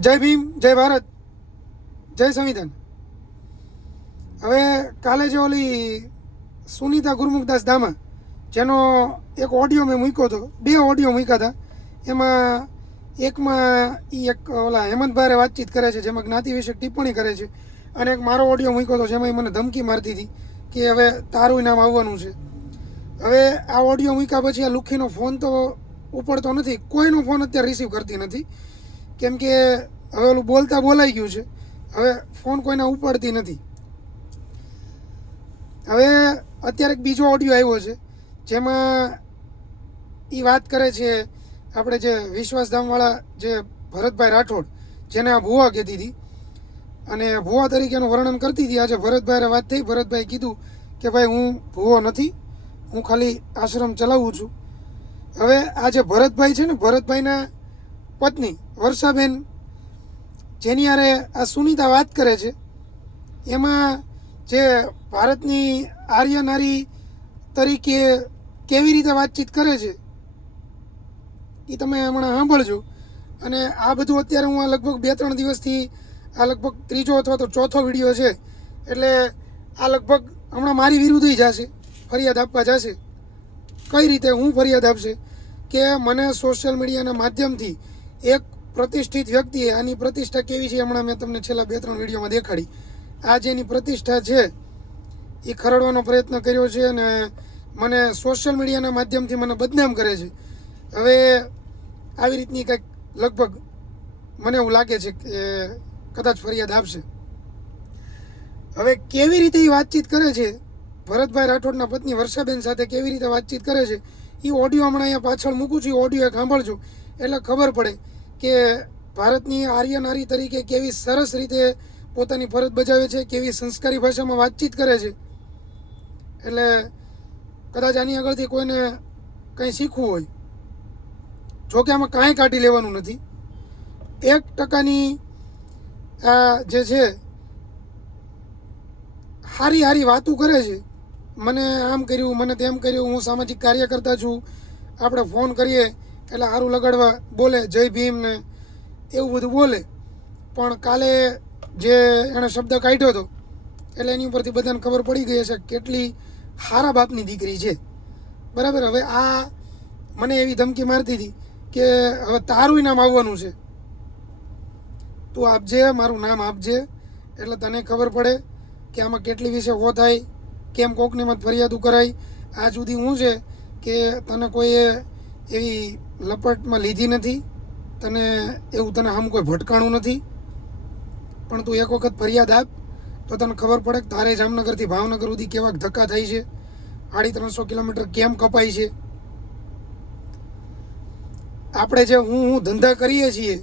જય ભીમ, જય ભારત, જય સંવિધાન. હવે કાલે જે ઓલી સુનીતા ગુરમુખદાસ દામા, જેનો એક ઓડિયો મેં મૂક્યો હતો, બે ઓડિયો મૂક્યા હતા. એમાં એકમાં એક ઓલા હેમંતભાઈ વાતચીત કરે છે, જેમાં જ્ઞાતિ વિશે ટિપ્પણી કરે છે, અને એક મારો ઓડિયો મૂક્યો હતો, જેમાં મને ધમકી મારતી હતી કે હવે તારું નામ આવવાનું છે. હવે આ ઓડિયો મૂક્યા પછી આ લુખીનો ફોન તો ઉપડતો નથી, કોઈનો ફોન અત્યારે રિસીવ કરતી નથી, કેમ કે હવે ઓલું બોલતા બોલાઈ ગયું છે. હવે ફોન કોઈના ઉપાડતી નથી. હવે અત્યારે એક બીજો ઓડિયો આવ્યો છે, જેમાં એ વાત કરે છે આપણે જે વિશ્વાસધામવાળા જે ભરતભાઈ રાઠોડ, જેને આ ભુવા કહેતી હતી અને ભુવા તરીકેનું વર્ણન કરતી હતી. આજે ભરતભાઈને વાત થઈ, ભરતભાઈ કીધું કે ભાઈ હું ભુવો નથી, હું ખાલી આશ્રમ ચલાવું છું. હવે આ જે ભરતભાઈ છે ને, ભરતભાઈના પત્ની વર્ષાબેન, જેની હારે આ સુનીતા વાત કરે છે, એમાં જે ભારતની આર્ય નારી તરીકે કેવી રીતે વાતચીત કરે છે એ તમે હમણાં સાંભળજો. અને આ બધું અત્યારે હું આ લગભગ 2-3 દિવસથી આ લગભગ ત્રીજો અથવા તો ચોથો વિડીયો છે, એટલે આ લગભગ હમણાં મારી વિરુદ્ધ જશે, ફરિયાદ આપવા જશે. કઈ રીતે હું ફરિયાદ આપશે કે મને સોશિયલ મીડિયાના માધ્યમથી એક પ્રતિષ્ઠિત વ્યક્તિએ, આની પ્રતિષ્ઠા કેવી છે હમણાં મેં તમને છેલ્લા 2-3 વિડીયોમાં દેખાડી. આ જેની પ્રતિષ્ઠા છે એ ખરડવાનો પ્રયત્ન કર્યો છે અને મને સોશિયલ મીડિયાના માધ્યમથી મને બદનામ કરે છે. હવે આવી રીતની કંઈક લગભગ મને એવું લાગે છે કે કદાચ ફરિયાદ આપશે. હવે કેવી રીતે એ વાતચીત કરે છે, ભરતભાઈ રાઠોડના પત્ની વર્ષાબેન સાથે કેવી રીતે વાતચીત કરે છે, એ ઓડિયો હમણાં અહીંયા પાછળ મૂકું છું. ઓડિયો એક સાંભળજો એટલે ખબર પડે કે ભારતની આર્ય નારી તરીકે કેવી સરસ રીતે પોતાની ફરજ બજાવે છે, કેવી સંસ્કારી ભાષામાં વાતચીત કરે છે. એટલે કદાચ આની આગળથી કોઈને કંઈ શીખવું હોય, જોકે આમાં કાંઈ કાઢી લેવાનું નથી. 1% આ જે છે હારી વાતું કરે છે, મને આમ કર્યું, મને તેમ કર્યું, હું સામાજિક કાર્યકર્તા છું, આપણે ફોન કરીએ એટલે સારું લગાડવા બોલે, જય ભીમ ને એવું બધું બોલે. પણ કાલે જે એણે શબ્દ કાઢ્યો હતો એટલે એની ઉપરથી બધાને ખબર પડી ગઈ હશે કેટલી સારા બાપની દીકરી છે. બરાબર. હવે આ મને એવી ધમકી મારતી હતી કે હવે તારું નામ આવવાનું છે, તું આપજે, મારું નામ આપજે, એટલે તને ખબર પડે કે આમાં કેટલી વિશે હો થાય, કેમ કોકની મત ફરિયાદો કરાય. આ સુધી હું છે કે તને કોઈએ એવી લપટમાં લીધી નથી, તને એવું તને આમ કોઈ ભટકાણું નથી, પણ તું એક વખત ફરિયાદ આપ તો તને ખબર પડે કે તારે જામનગરથી ભાવનગર સુધી કેવા ધક્કા થાય છે, 350 કિલોમીટર કેમ કપાય છે. આપણે જે હું ધંધા કરીએ છીએ,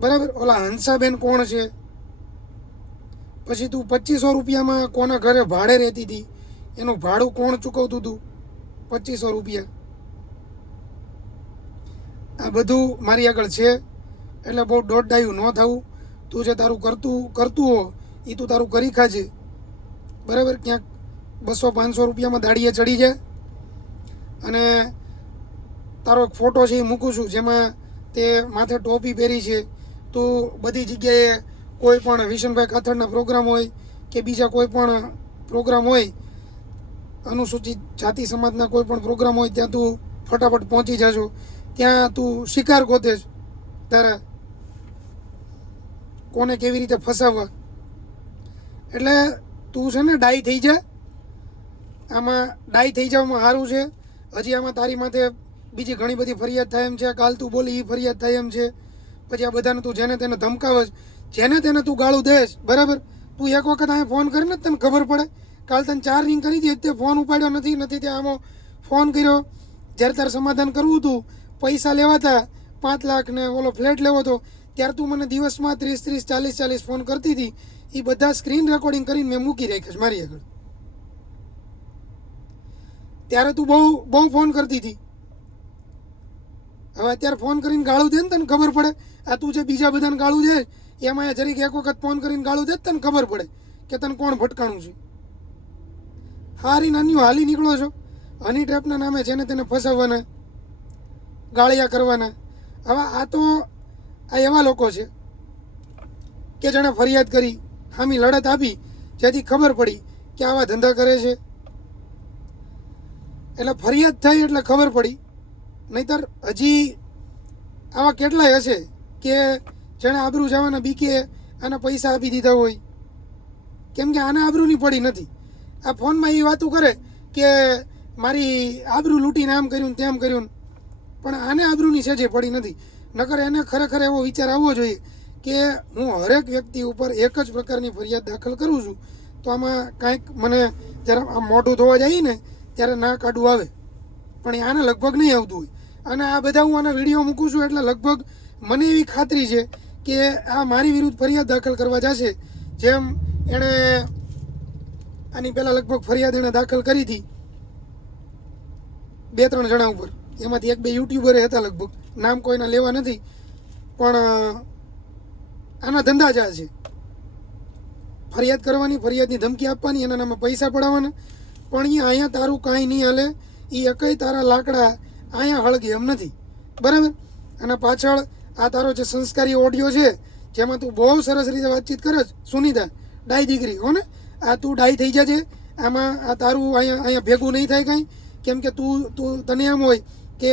બરાબર, ઓલા હંસાબેન કોણ છે, પછી તું 2500 રૂપિયામાં કોના ઘરે ભાડે રહેતી હતી, એનું ભાડું કોણ ચૂકવતું હતું, 2500 રૂપિયા. આ બધું મારી આગળ છે, એટલે બહુ દોડડાયું ન થવું. તું જે તારું કરતું હો એ તું તારું કરી ખાજે, બરાબર. ક્યાંક 200-500 રૂપિયામાં દાડીએ ચડી જાય. અને તારો એક ફોટો છે એ મૂકું છું, જેમાં તે માથે ટોપી પહેરી છે. તું બધી જગ્યાએ કોઈ પણ વિશનભાઈ કાથડના પ્રોગ્રામ હોય કે બીજા કોઈ પણ પ્રોગ્રામ હોય, અનુસૂચિત જાતિ સમાજના કોઈ પણ પ્રોગ્રામ હોય, ત્યાં તું ફટાફટ પહોંચી જાજો. ત્યાં તું શિકાર ગોતે છે તારા કોને કેવી રીતે ફસાવવા. એટલે તું છે ને ડાઈ થઈ જા, આમાં ડાઈ થઈ જવામાં સારું છે. હજી આમાં તારી માથે બીજી ઘણી બધી ફરિયાદ થાય એમ છે. કાલ તું બોલી એ ફરિયાદ થાય એમ છે. પછી આ બધાને તું જેને તેને ધમકાવે, જેને તેને તું ગાળું દેશ, બરાબર. તું એક વખત અહીંયા ફોન કરીને તને ખબર પડે. કાલ તને 4 રિંગ કરી હતી, તે ફોન ઉપાડ્યો નથી તે આમાં ફોન કર્યો. જ્યારે તારે સમાધાન કરવું હતું, પૈસા લેવાતા 5 લાખ ને ઓલો ફ્લેટ લેવો હતો, ત્યારે તું મને દિવસમાં 30-30, 40-40 ફોન કરતી હતી. એ બધા સ્ક્રીન રેકોર્ડિંગ કરીને મેં મૂકી રાખ્યા મારી આગળ. ત્યારે તું બહુ ફોન કરતી હતી. હવે અત્યારે ફોન કરીને ગાળું દે ને તને ખબર પડે. આ તું જે બીજા બધાને ગાળું દે એમાં જરીક એક વખત ફોન કરીને ગાળું દે તને ખબર પડે કે તને કોણ ભટકાણું છે. હારી નાની હાલી નીકળો છો હની ટ્રેપના નામે, જેને તેને ફસાવવાના, ગાળિયા કરવાના. હવે આ તો આ એવા લોકો છે કે જેણે ફરિયાદ કરી, સામી લડત આપી, જેથી ખબર પડી કે આવા ધંધા કરે છે. એટલે ફરિયાદ થઈ એટલે ખબર પડી, નહીતર હજી આવા કેટલાય હશે કે જેણે આબરૂ જવાના બીકે આના પૈસા આપી દીધા હોય. કેમ કે આને આબરૂની પડી નથી. આ ફોનમાં એ વાતું કરે કે મારી આબરૂ લૂંટીને આમ કર્યું ને તેમ કર્યું, પણ આને આબરૂની સહેજે પડી નથી. નકર એને ખરેખર એવો વિચાર આવવો જોઈએ કે હું હરેક વ્યક્તિ ઉપર એક જ પ્રકારની ફરિયાદ દાખલ કરું છું, તો આમાં કાંઈક મને જ્યારે આમ મોઢું ધોવા જઈએ ને ત્યારે ના કાઢવું આવે, પણ આને લગભગ નહીં આવતું હોય. અને આ બધા હું આના વિડીયો મૂકું છું એટલે લગભગ મને એવી ખાતરી છે કે આ મારી વિરુદ્ધ ફરિયાદ દાખલ કરવા જશે. જેમ એણે આની પહેલાં લગભગ ફરિયાદ એણે દાખલ કરી હતી 2-3 જણા ઉપર, એમાંથી 1-2 યુટ્યુબરે હતા લગભગ, નામ કોઈના લેવા નથી, પણ આના ધંધા જ આ છે. ફરિયાદ કરવાની, ફરિયાદની ધમકી આપવાની, એના નામે પૈસા પડાવવાના. પણ એ અહીંયા તારું કાંઈ નહીં હાલે, એ એકઈ તારા લાકડા અહીંયા હળગે એમ નથી, બરાબર. અને પાછળ આ તારો જે સંસ્કારી ઓડિયો છે જેમાં તું બહુ સરસ રીતે વાતચીત કરે છે, સુનિતા ડાઈ દીકરી હો ને, આ તું ડાઈ થઈ જજે. આમાં આ તારું અહીંયા ભેગું નહીં થાય કાંઈ. કેમ કે તું તને એમ હોય કે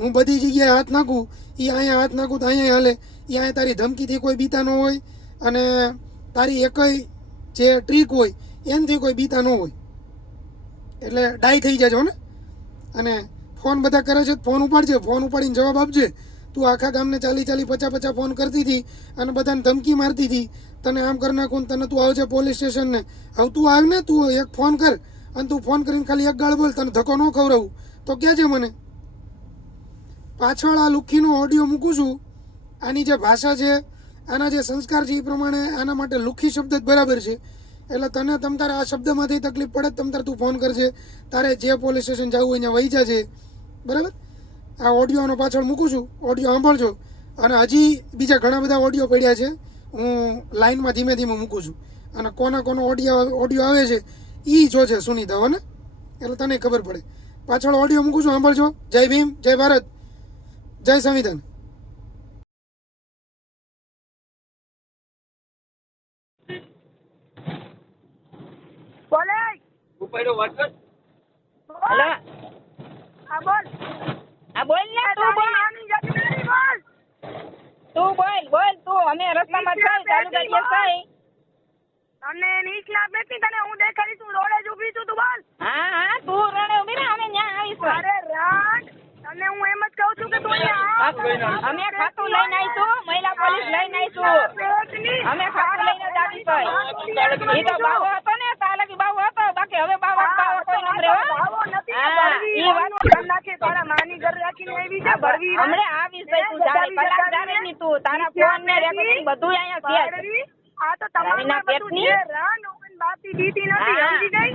હું બધી જગ્યાએ હાથ નાખું, એ અહીંયા હાથ નાખું તો અહીંયા હાલે, એ અહીંયા તારી ધમકીથી કોઈ બીતા ન હોય, અને તારી એકઈ જે ટ્રીક હોય એનાથી કોઈ બીતા ન હોય. એટલે ડાઈ થઈ જજો ને. અને ફોન બધા કરે છે, ફોન ઉપાડજે, ફોન ઉપાડીને જવાબ આપજે. તું આખા ગામને 40-50 ફોન કરતી હતી અને બધાને ધમકી મારતી હતી, તને આમ કરી નાખું ને તને તું આવજે પોલીસ સ્ટેશનને. હવે તું આવ ને, તું એક ફોન કર અને તું ફોન કરીને ખાલી એક ગાળ બોલ, તને ધક્કો ન ખવડાવું તો કહેજે મને. પાછળ આ લુખ્ખીનો ઓડિયો મૂકું છું. આની જે ભાષા છે, આના જે સંસ્કાર છે, એ પ્રમાણે આના માટે લુખ્ખી શબ્દ જ બરાબર છે. એટલે તને તારે આ શબ્દમાંથી તકલીફ પડે તારે તું ફોન કરજે. તારે જે પોલીસ સ્ટેશન જવું હોય ત્યાં વહી જાજે, બરાબર. આ ઓડિયોનો પાછળ મૂકું છું, ઓડિયો સાંભળજો. અને હજી બીજા ઘણા બધા ઓડિયો પડ્યા છે, હું લાઇનમાં ધીમે ધીમે મૂકું છું. અને કોનો ઓડિયો આવે છે એ જોજે સુનિતા હો ને, એટલે તને ખબર પડે. પાછળ ઓડિયો મૂકું છું, સાંભળજો. જય ભીમ, જય ભારત, જય સંવિધાન. હેલો, હા બોલ. હા બોલ ને, તું બોલ, તું અમે રસ્તામાં થઈ ચાલુ કરીએ થઈ. અને નીચલા બેઠી તને હું દેખાડી છું, રોડે જ ઊભી છું, તું બોલ. હા તું રણે ઉભી રહે, અમે ત્યાં આવીશું. અરે રાત, તને હું એમ જ કહું છું કે તું અહીંયા આવ. અમે ખાતું લઈને આવીશું, મહિલા પોલીસ લઈને આવીશું, અમે ખાતું લઈને જ આવીશું. એ તો બાવો હતો ને, તાલકી બાવો હતો, બાકી હવે બાવો કોઈ ન રહે. તારા માની ઘર રાખીને આવી છે બળવી. હમણે આવીશ તું, જારે કલાક જારે ની તું, તારા ફોન ને રેકોર્ડિંગ બધું અહીંયા છે. આ તો તમારા બધું છે, રાન ઓપન બાતી દીધી નથી, સમજી ગઈ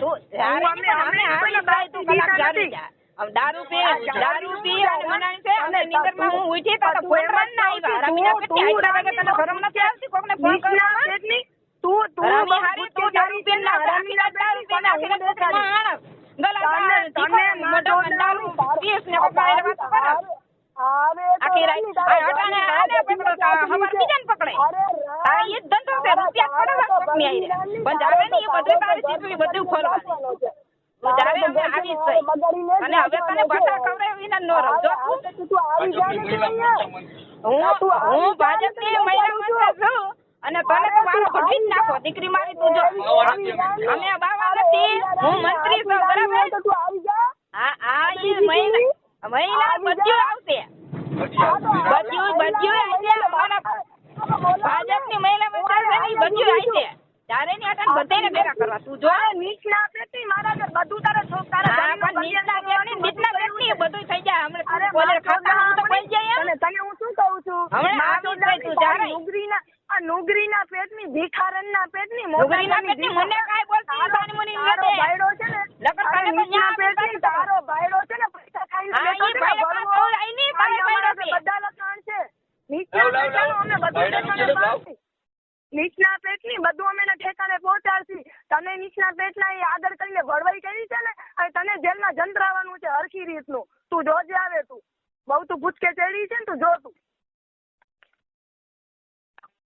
તું. જારે અમે આવી ભાઈ, તું કલાક જારે જા. દારૂ પી અને મનાણી છે, અને નીંદરમાં હું ઉઠી તો ફોન રન ના આવ્યા. રમીના કેટલી આટલા વાગે તને શરમ નથી આવતી કોકને ફોન કરવામાં? તું રમી હારી, તું દારૂ પીને ના રમીના દારૂ પીને હું દેખાડી ગલા મોઢો દારૂ પીસ ને પકડે વાત કરે. આખી રાત હટાને આને પકડો, ખબર બીજાને પકડે. તારે એ જ ધંધો છે, રૂપિયા પડવા કોકની આઈ રે. પણ જાવે ને એ બધું તારી ચીજવી બધું ખોલવાનું. તું જાવે અમે આવી જ થઈ, અને હવે તને બટા ખવડાવે વિના નો રહો. જો હું ભાજપની મહિલા મંત્રી છું, અને તને તો મારો ઘટી જ નાખો દીકરી મારી. તું જો અમે બાવા નથી, હું મંત્રી છું, બરાબર. આ ઈ મહિલા બધું આવશે, બધું આવશે. અમારા ભાજપની મહિલા મંત્રી બધું આવશે. ત્યારે ની અટન બધાને ભેગા કરવા. તું જો નીચના પેટી મારા ઘર બધું તારે છોકરા પણ નીચના પેટની બધું થઈ જાય. હમણે કોલેર ખાતા હું તો કોઈ જાય. તને હું શું કહું છું, હમણે આવી જ તું જારે નુગરીના પેટની, ભિખારણના પેટની, નુગરીના પેટની મને કાઈ બોલતી સાની મુની તારો ભાઈડો છે ને, લગન કરે તો ન્યા પેટની તારો ભાઈડો છે ને, પૈસા ખાઈને હા ઈ ભાઈ પણ તો આઈ ની તારે ભાઈડો છે. બધા લખાણ છે નીચના પેટનું, અમે બધું ઠેકાણે પહોંચી. નીચના પેટની બધું અમે ઠેકાણે પહોંચાડશી. તને નીચના પેટના એ આગળ કરીને વળવાઈ કરી છે ને, અને તને જેલમાં જંતરાવાનું છે હરખી રીતનું. તું જોજે આવે, તું બહુ તું ભૂચકે ચડી છે ને, તું જો તું.